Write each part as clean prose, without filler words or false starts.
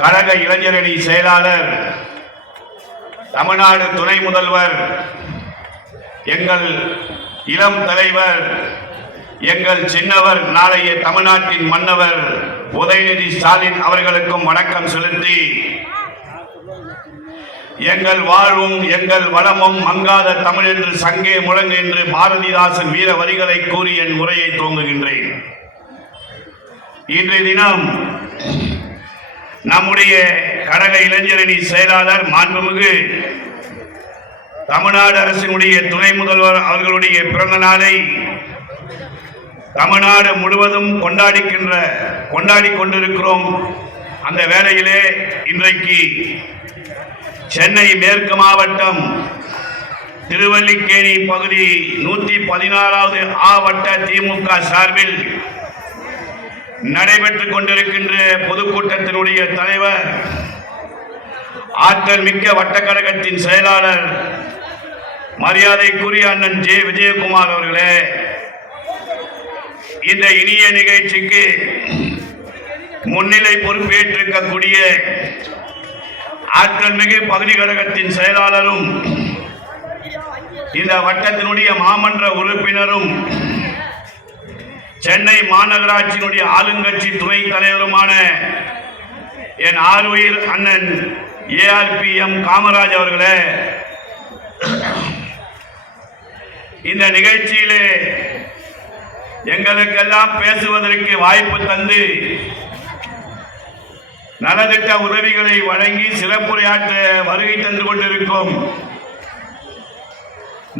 கழக இளைஞரணி செயலாளர், தமிழ்நாடு துணை முதல்வர், எங்கள் இளம் தலைவர், எங்கள் சின்னவர், நாளைய தமிழ்நாட்டின் மன்னவர் உதயநிதி ஸ்டாலின் அவர்களுக்கும் வணக்கம் செலுத்தி, எங்கள் வாழ்வும் எங்கள் வளமும் மங்காத தமிழ் என்று சங்கே முழங்கு என்று பாரதிதாசன் வீர வரிகளை கூறி என் முறையை துவங்குகின்றேன். இன்றைய தினம் நம்முடைய கழக இளைஞரணி செயலாளர் மாண்புமிகு தமிழ்நாடு அரசினுடைய துணை முதல்வர் அவர்களுடைய பிறந்த நாளை தமிழ்நாடு முழுவதும் கொண்டாடி கொண்டிருக்கிறோம். அந்த வேளையிலே இன்றைக்கு சென்னை மேற்கு மாவட்டம் திருவல்லிக்கேணி பகுதி 116வது ஆவட்ட திமுக சார்பில் நடைபெற்றுக் கொண்டிருக்கின்ற பொதுக்கூட்டத்தினுடைய தலைவர், ஆற்றல் மிக்க வட்டக்கழகத்தின் செயலாளர், மரியாதைக்குரிய அண்ணன் ஜே விஜயகுமார் அவர்களே, இந்த இனிய நிகழ்ச்சிக்கு முன்னிலை பொறுப்பேற்றிருக்கக்கூடிய ஆற்றல் மிகு பகுதி கழகத்தின் செயலாளரும் இந்த வட்டத்தினுடைய மாமன்ற உறுப்பினரும் சென்னை மாநகராட்சியினுடைய ஆளுங்கட்சி துணை தலைவருமான என் ஆர்வீர் அண்ணன் ARPM காமராஜ் அவர்களே, இந்த நிகழ்ச்சியிலே எங்களுக்கெல்லாம் பேசுவதற்கு வாய்ப்பு தந்து நலத்திட்ட உதவிகளை வழங்கி சிறப்புரையாற்ற வருகை தந்து கொண்டிருக்கும்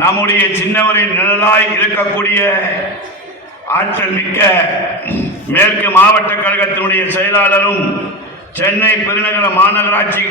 நம்முடைய சின்னவரின் நிழலாய் இருக்கக்கூடிய ஆற்றல் மிக்க மேற்கு மாவட்ட கழகத்தினுடைய செயலாளரும், சென்னை பெருநகர மாநகராட்சி